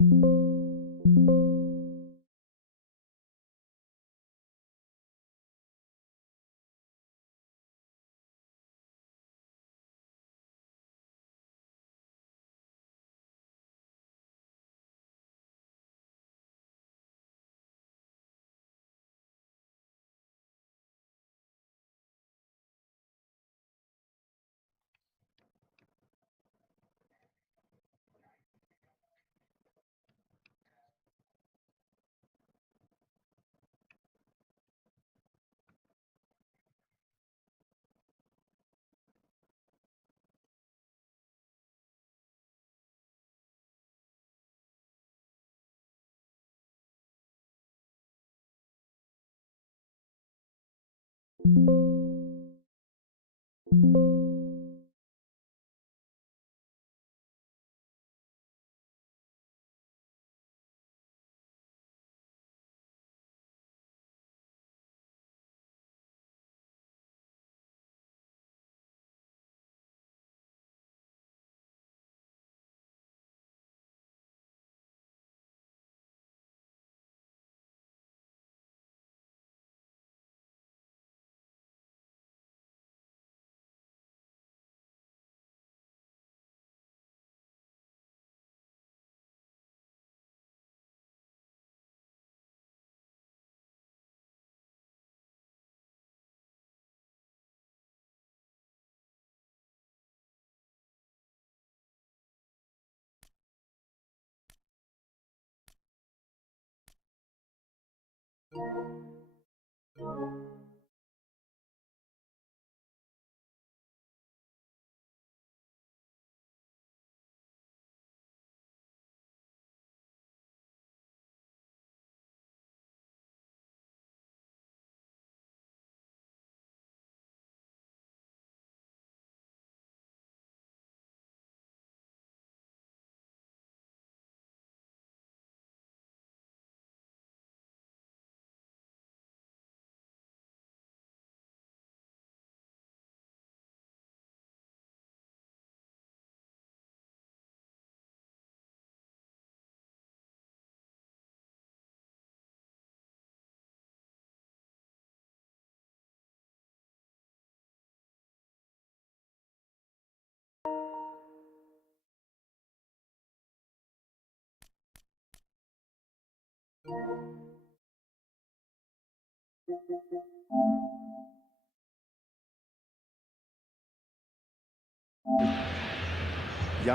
ヤ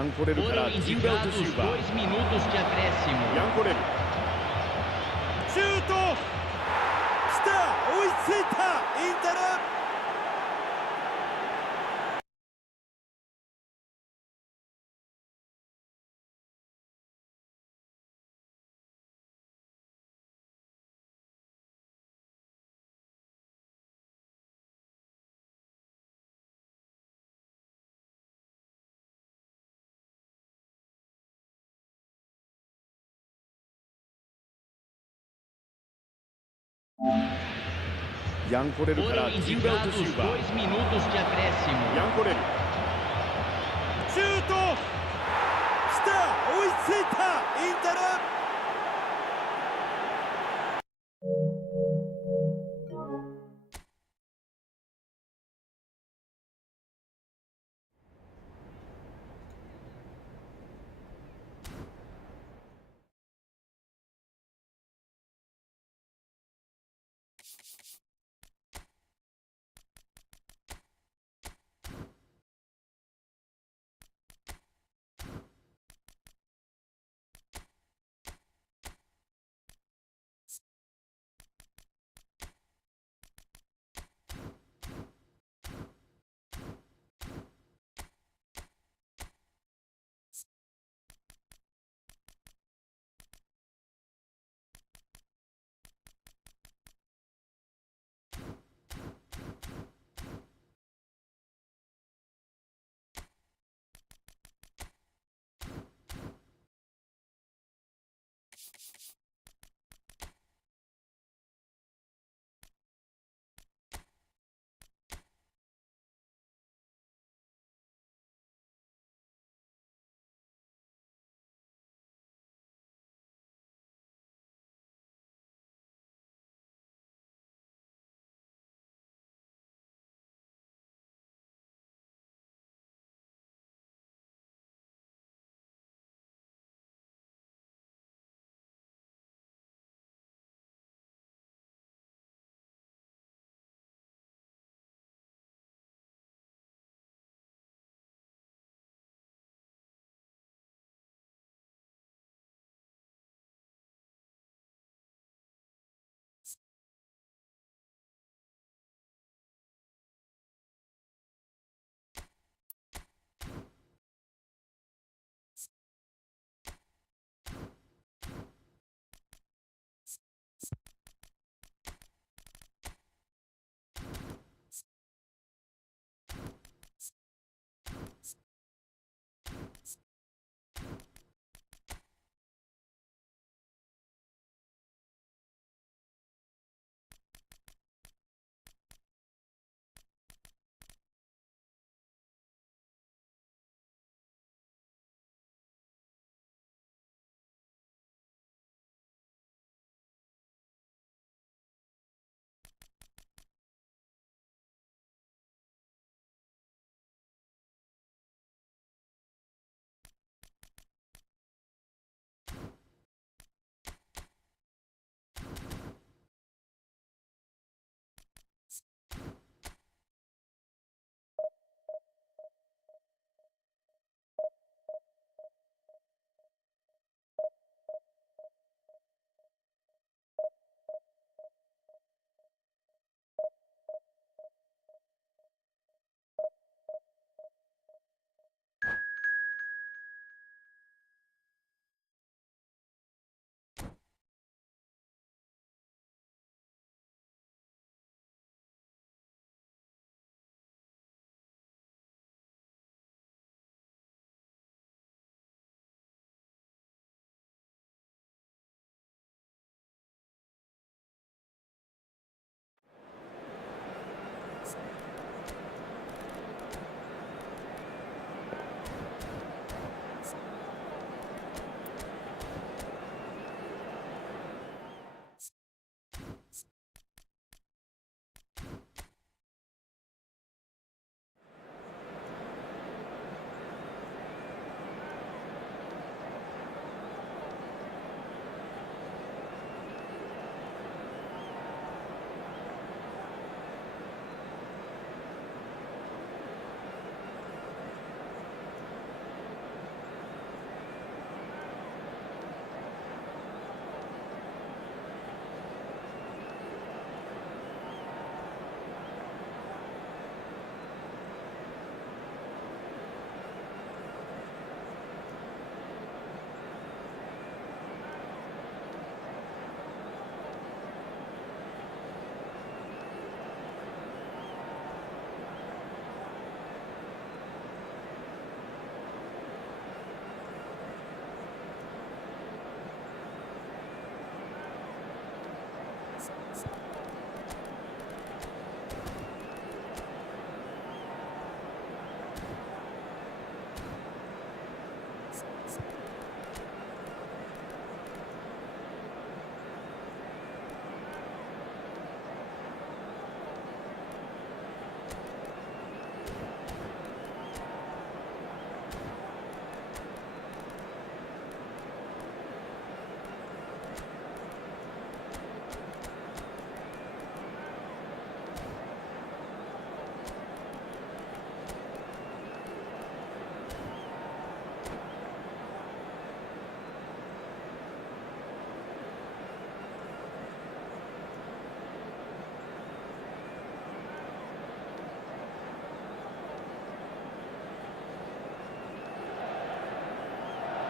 ンコレルからジンベルトシューバー。 2 minutos de acréscimo. ヤンコレルシュート来た、追いついたインテル。ヤンコレルからジンベルトシューバー。 2 minutos de acréscimo. ヤンコレルシュート来た、追いついたインテル。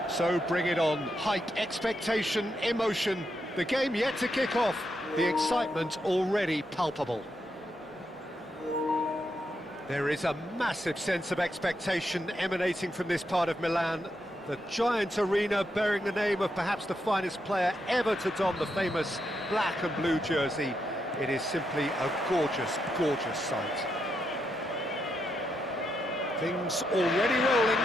So bring it on. Hype, expectation, emotion. The game yet to kick off. The excitement already palpable. There is a massive sense of expectation emanating from this part of Milan. The giant arena bearing the name of perhaps the finest player ever to don the famous black and blue jersey. It is simply a gorgeous, gorgeous sight. Things already rolling.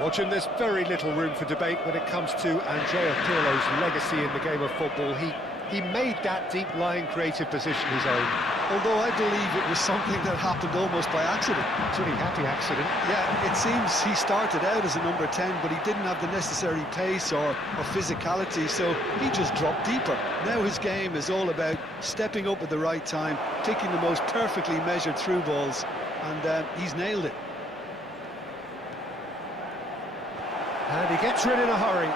Watching, there's very little room for debate when it comes to Andrea Pirlo's legacy in the game of football. He made that deep-lying creative position his own. Although I believe it was something that happened almost by accident. It's a really happy accident. Yeah, it seems he started out as a number 10, but he didn't have the necessary pace or physicality, so he just dropped deeper. Now his game is all about stepping up at the right time, taking the most perfectly measured through balls, and he's nailed it. And he gets rid in a hurry.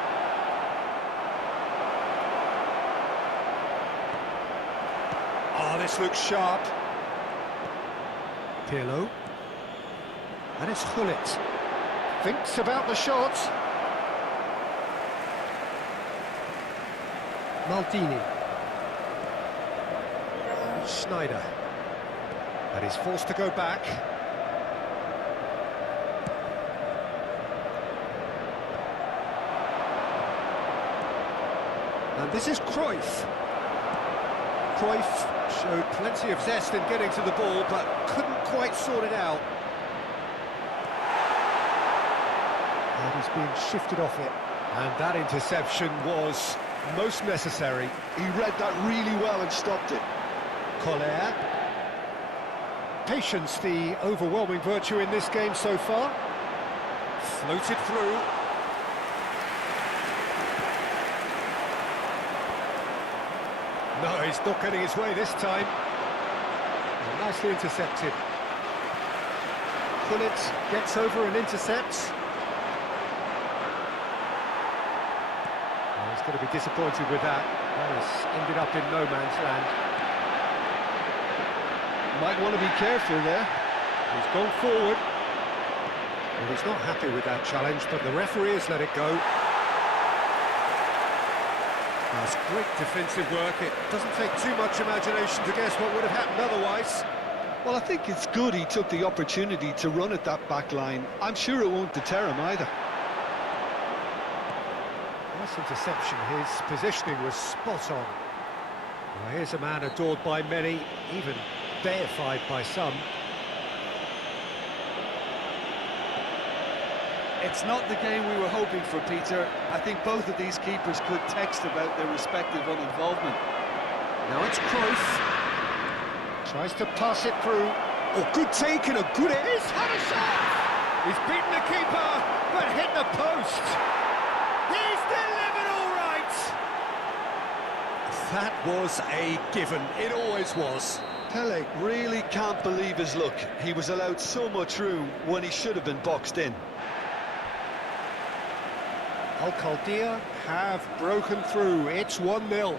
Oh, this looks sharp. Pirlo. And it's Gullit. Thinks about the shot. Maldini. And Schneider. And he's forced to go back. And this is Cruyff. Cruyff showed plenty of zest in getting to the ball, but couldn't quite sort it out. And he's being shifted off it. And that interception was most necessary. He read that really well and stopped it. Collier. Patience, the overwhelming virtue in this game so far. Floated through. No, he's not getting his way this time. And nicely intercepted. Gullit gets over and intercepts. Oh, he's going to be disappointed with that. That has ended up in no man's land. Might want to be careful there. He's gone forward. Well, he's not happy with that challenge, but the referee has let it go. That's great defensive work. It doesn't take too much imagination to guess what would have happened otherwise. Well, I think it's good he took the opportunity to run at that back line. I'm sure it won't deter him either. Nice interception. His positioning was spot on. Well, here's a man adored by many, even deified by some. It's not the game we were hoping for, Peter. I think both of these keepers could text about their respective uninvolvement. Now it's Cruyff. Tries to pass it through. Oh, good take and a good air. He's had a shot! He's beaten the keeper, but hit the post. He's delivered all right! That was a given. It always was. Pele really can't believe his luck. He was allowed so much room when he should have been boxed in. Al-Qadiyah have broken through. It's 1-0.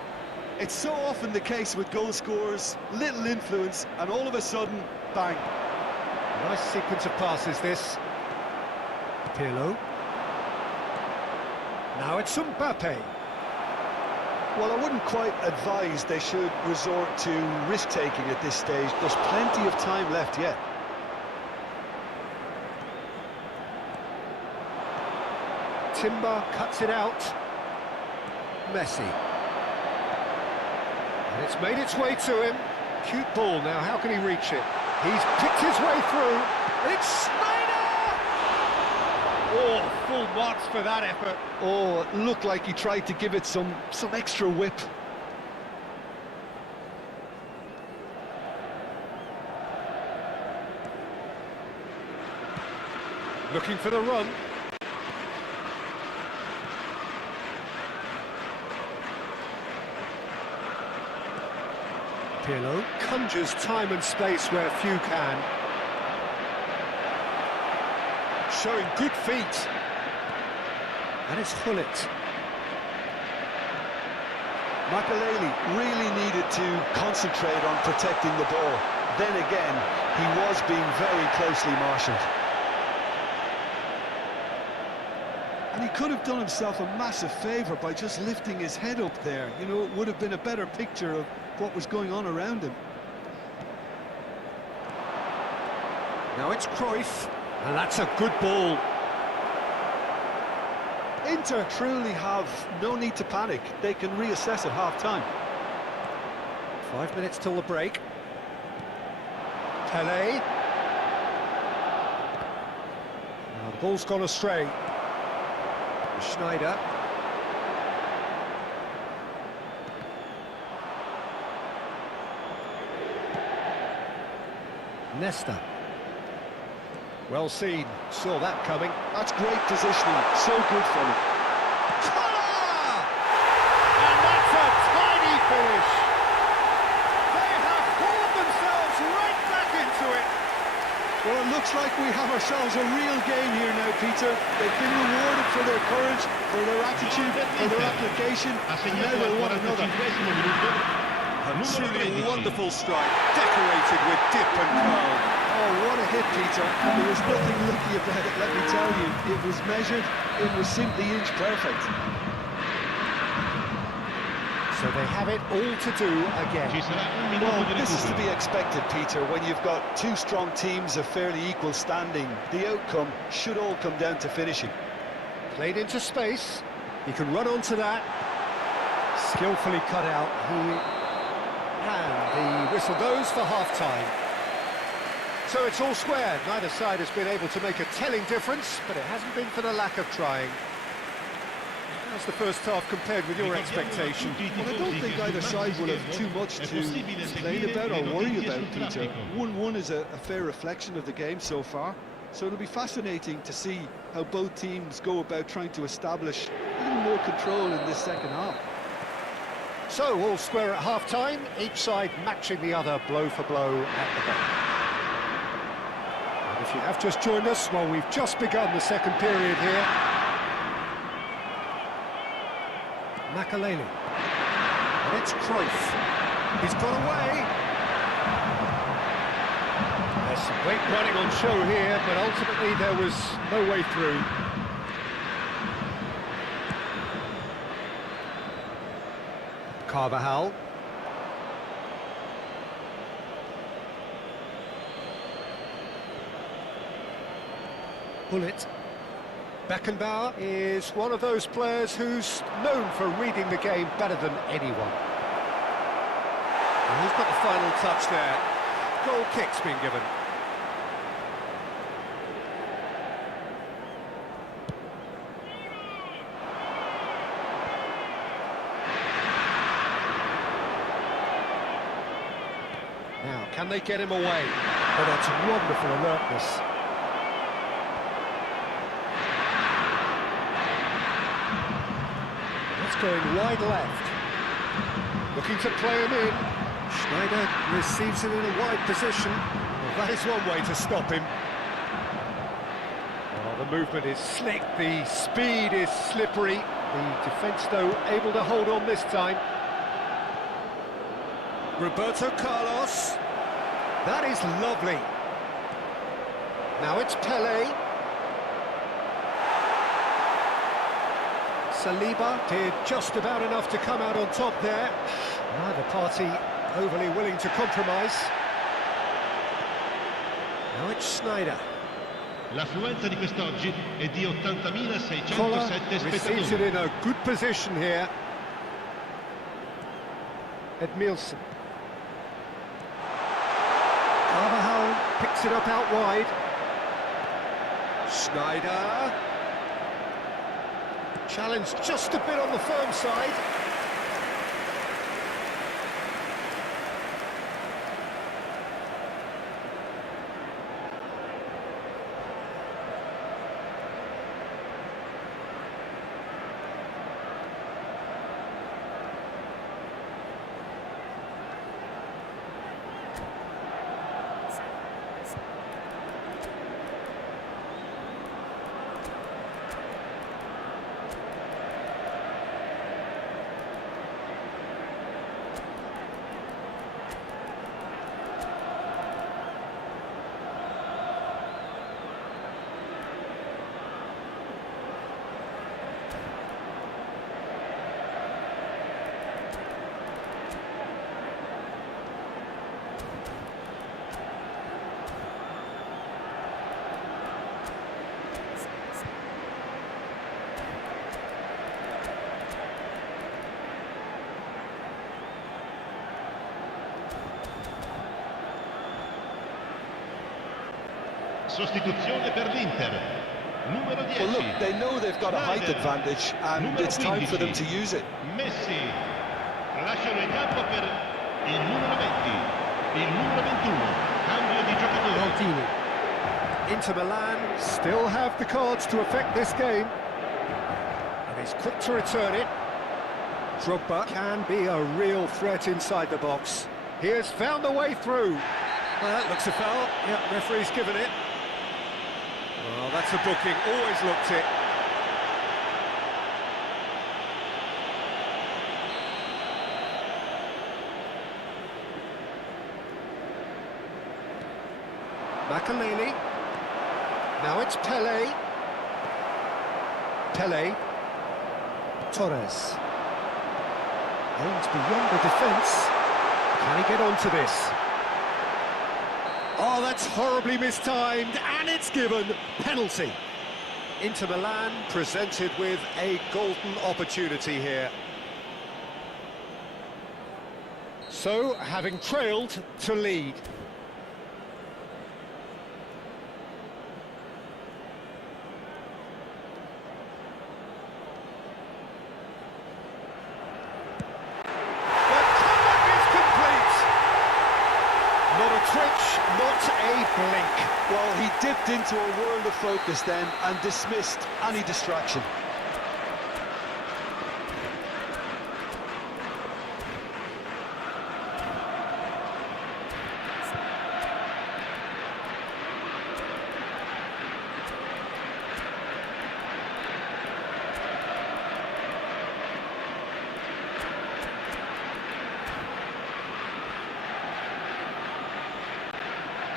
It's so often the case with goal scorers, little influence, and all of a sudden, bang. Nice sequence of passes, this. Pirlo. Now it's Mbappe. Well, I wouldn't quite advise they should resort to risk-taking at this stage. There's plenty of time left yet. Timber cuts it out. Messi. And it's made its way to him. Cute ball now, how can he reach it? He's picked his way through. And it's Schneider! Oh, full marks for that effort. Oh, it looked like he tried to give it some extra whip. Looking for the run. Pirlo conjures time and space where few can. Showing good feet. And it's Hullet. Makelele really needed to concentrate on protecting the ball. Then again, he was being very closely marshalled. And he could have done himself a massive favour by just lifting his head up there. You know, it would have been a better picture of what was going on around him. Now it's Cruyff, and that's a good ball. Inter truly have no need to panic. They can reassess at half-time. 5 minutes till the break. Pelé. Now the ball's gone astray. Schneider. Nesta. Well seen, saw that coming. That's great positioning, so good from him. And that's a tidy finish. They have pulled themselves right back into it. Well, it looks like we have ourselves a real game here now, Peter. They've been rewarded for their courage, for their attitude, for their application, and now they want another. A truly wonderful strike, decorated with dip and curl. Oh, what a hit, Peter. There was nothing lucky about it, let me tell you. It was measured, it was simply inch perfect. So they have it all to do again. Well, this is to be expected, Peter, when you've got two strong teams of fairly equal standing. The outcome should all come down to finishing. Played into space. He can run onto that. Skillfully cut out. And the whistle goes for half-time. So it's all square. Neither side has been able to make a telling difference, but it hasn't been for the lack of trying. How's the first half compared with your expectation? Well, I don't think either side will have too much to complain about or worry about, Peter. 1-1 is a fair reflection of the game so far, so it'll be fascinating to see how both teams go about trying to establish a little more control in this second half. So, all square at half-time, each side matching the other blow for blow at the back. And if you have just joined us, well, we've just begun the second period here. Makelele. And it's Cruyff. He's got away. There's some great running on show here, but ultimately there was no way through. Carvajal. Hullet. Beckenbauer is one of those players who's known for reading the game better than anyone. And he's got the final touch there. Goal kick's been given. Now, can they get him away? Oh, that's wonderful alertness. Going wide left, looking to play him in. Schneider receives him in a wide position. Well, that is one way to stop him. Oh, the movement is slick, the speed is slippery. The defence, though, able to hold on this time. Roberto Carlos. That is lovely. Now it's Pelé. Saliba did just about enough to come out on top there. Neither party overly willing to compromise. Now it's Schneider. L'affluenza di quest'oggi è di 80.607 Koller receives it spettatori. in a good position here. Edmilson. Carvajal picks it up out wide. Schneider. Challenge just a bit on the firm side. Sostituzione per l'Inter. Numero 10. Well, look, they know they've got a height advantage, and Numero it's time for them to 15. use it. Messi. Lasciano il campo per il numero 20. Il numero 21. Cambio di giocatore. Maldini. Inter Milan still have the cards to affect this game. And he's quick to return it. Drogba can be a real threat inside the box. He has found a way through. Well, that looks a foul. Yeah, referee's given it. Well, that's a booking. Always looked it. Makaleli. Now it's Pele. Pele. Torres. Aims beyond the defence. Can he get onto this? Oh, that's horribly mistimed, and it's given. Penalty. Inter Milan presented with a golden opportunity here. So, having trailed to lead. Twitch, not a blink. Well, he dipped into a world of focus then and dismissed any distraction.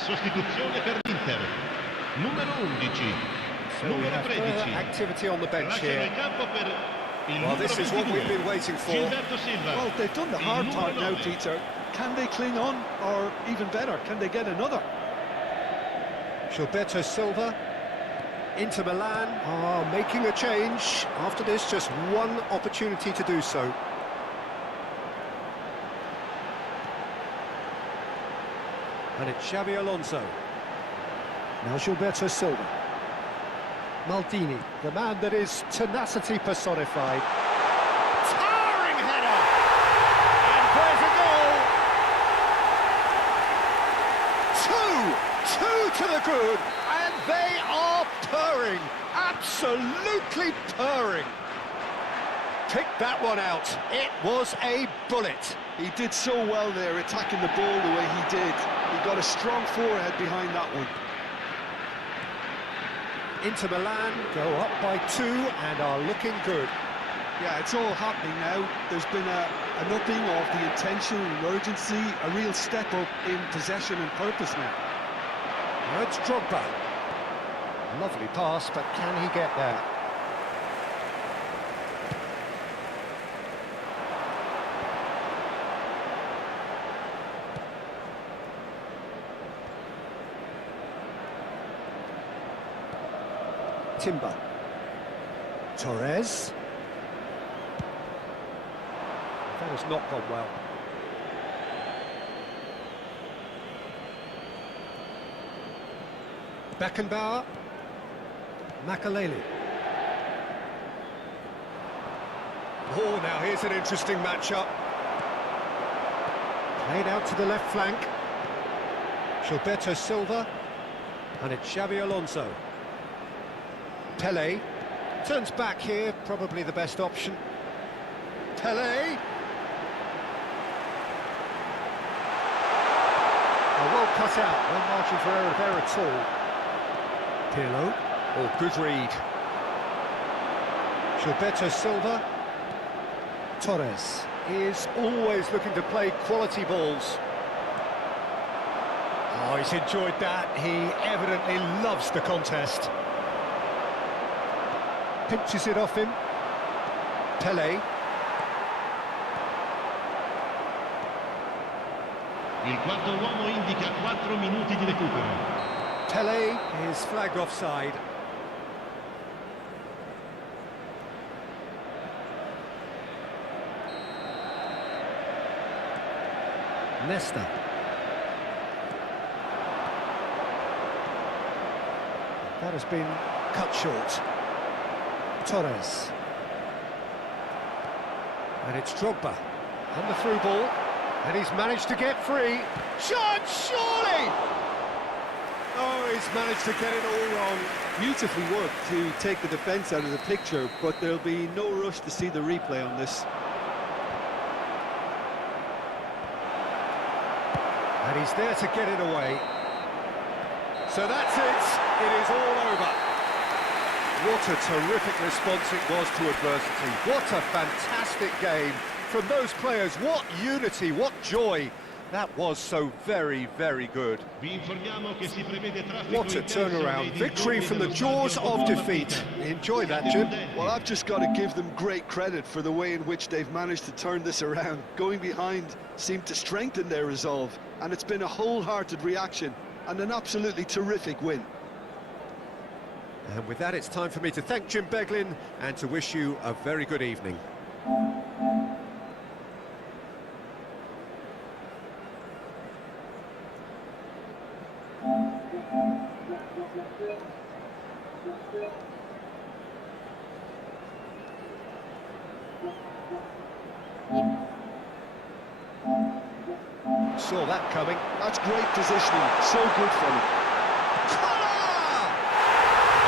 Sostituzione per l'Inter. Numero 11. So numero 13. Activity on the bench Lasciano here. il campo per il Well, numero this is what 22. we've been waiting for. Gilberto Silva. Well, they've done the Il hard numero part now, 9. Peter. Can they cling on, or even better, can they get another? Gilberto Silva. Inter Milan are making a change. After this, just one opportunity to do so. And it's Xabi Alonso. Now Gilberto Silva. Maldini, the man that is tenacity personified. Towering header! And there's a goal! Two to the good, and they are purring, absolutely purring. Pick that one out, it was a bullet. He did so well there, attacking the ball the way he did. He got a strong forehead behind that one. Inter Milan go up by 2 and are looking good. Yeah, it's all happening now. There's been an upping of the intention and urgency, a real step up in possession and purpose now. Now it's Drogba. Lovely pass, but can he get there? Timber. Torres. That has not gone well. Beckenbauer. Makaleli. Oh, now here's an interesting matchup. Played out to the left flank. Gilberto Silva. And it's Xavi Alonso. Pele. Turns back here, probably the best option. Pele. Well cut out, no margin for error there at all. Pirlo. Oh, good read. Gilberto Silva. Torres is always looking to play quality balls. Oh, he's enjoyed that. He evidently loves the contest. Pinches it off him. Pele. Il quarto uomo indica 4 minuti di recupero. Pele is flagged offside. Nesta. That has been cut short. Torres. And it's Drogba. And the through ball. And he's managed to get free. Shot, surely! Oh, he's managed to get it all wrong. Beautifully worked to take the defence out of the picture, but there'll be no rush to see the replay on this. And he's there to get it away. So that's it. It is all over. What a terrific response it was to adversity. What a fantastic game from those players. What unity, what joy. That was so very, very good. What a turnaround. Victory from the jaws of defeat. Enjoy that, Jim. Well, I've just got to give them great credit for the way in which they've managed to turn this around. Going behind seemed to strengthen their resolve, and it's been a wholehearted reaction and an absolutely terrific win. And with that, it's time for me to thank Jim Beglin and to wish you a very good evening. Saw that coming. That's great positioning, so good for them.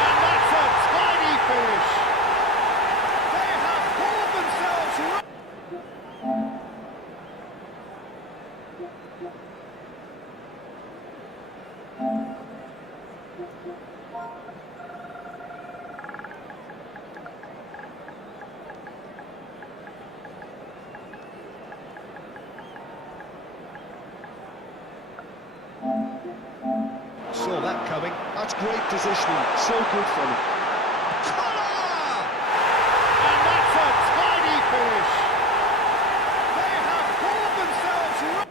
And that's a tidy finish. They have pulled themselves right. Saw that coming. That's great positioning, so good for them. And that's a tidy finish. They have pulled themselves right.